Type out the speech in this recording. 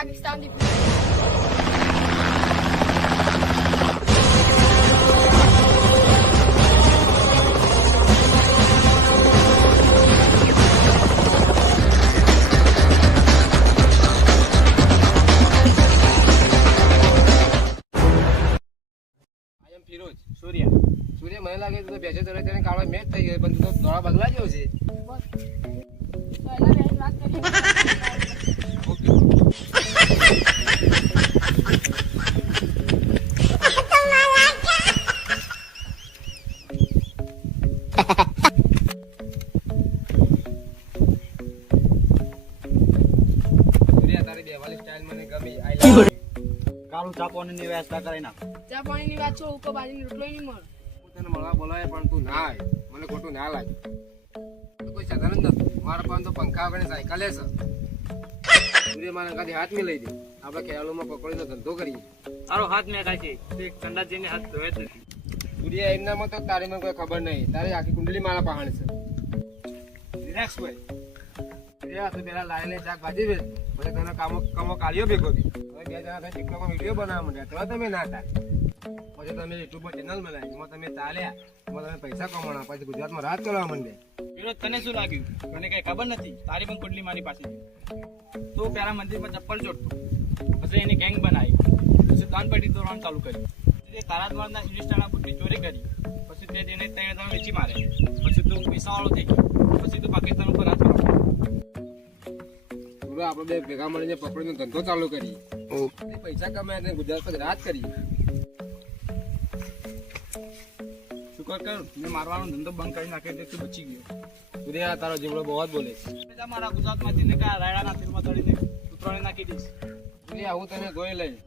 પાકિસ્તાન થી ફિરોજ સૂર્ય મને લાગે તો બેસે તો તેને કાળો મેચ થઈ ગયો પણ તું તો દોડા બદલા જેવો છે. વાત કરી સૂર્ય તારી બેવાલી સ્ટાઇલ મને ગમી. આઈ લવ કાળું ચાપોની ની વ્યવસ્થા કરી નાખ. ચા પાણી ની વાત છો ઉપર બાજરી રોટલો નહીં મળે. હું તને મળવા બોલાય પણ તું ના આય. મને ખોટું ના લાગે. તો કોઈ સાધન જ નથી. મારા પાસે તો પંખા વગરની સાયકલ છે. સૂર્ય મારા કાંથી હાથ મેં લઈ દે. આપણે ખેરાલુમાં પકોડીનો ધંધો કરીએ. તારો હાથ મેં ખાય છે તે ઠંડા જઈને હાથ ધોવે જ નથી. સૂર્ય એમનામાં તો તારી મને કોઈ ખબર નહીં. તારી આખી કુંડલી મારા પહાણ છે. રિલેક્સ ભાઈ. સૂર્ય તું પેલા લાઈને શાક ભાજી વેચ. પછી તને કમો કાઢ્યો ભેગો થી. હવે બે જણા થઈને ટિકટોકમાં વિડીયો બનાવવા માંડ્યા. તો તમે ના થાય. પછી તમે યુટ્યુબમાં ચેનલ બનાવી. એમાં તમે ચાલ્યા. એમાં તમે પૈસા કમાણા. પછી ગુજરાતમાં રાજ કરવા માંડ્યા. વિરોધ તને શું લાગ્યું? મને કઈ ખબર નથી. તારી પણ કુંડલી મારી પાસે છે. તું પેલા મંદિરમાં ચપ્પલ ચોટતો, પછી એની ગેંગ બનાવી, પછી દાનપેટી તોડવાનું ચાલુ કર્યું. પછી તારા દ્વારના ઇન્સ્ટાના બુટની ચોરી કરી, પછી તે તેને ત્રણ વેચી મારે, પછી તું પૈસાવાળો થઈ ગયો, પછી તું પાકિસ્તાન ઉપર હાથ કરો. આપણે બે ભેગા મળીને પકોડીનો ધંધો ચાલુ કરી. પૈસા કમાયા ગુજરાત પર રાજ કરી. શુકર કર મેં મારવાનો ધંધો બંધ કરી નાખ્યો એટલે તું બચી ગયો. સૂર્ય તારો જીવડો બહુ જ બોલે છે. મારા ગુજરાતમાં જઈને રાયડાના તેલમાં તળીને તું ત્રણે નાખી દઈશ. સૂર્ય હું તને જોઈ લઈશ.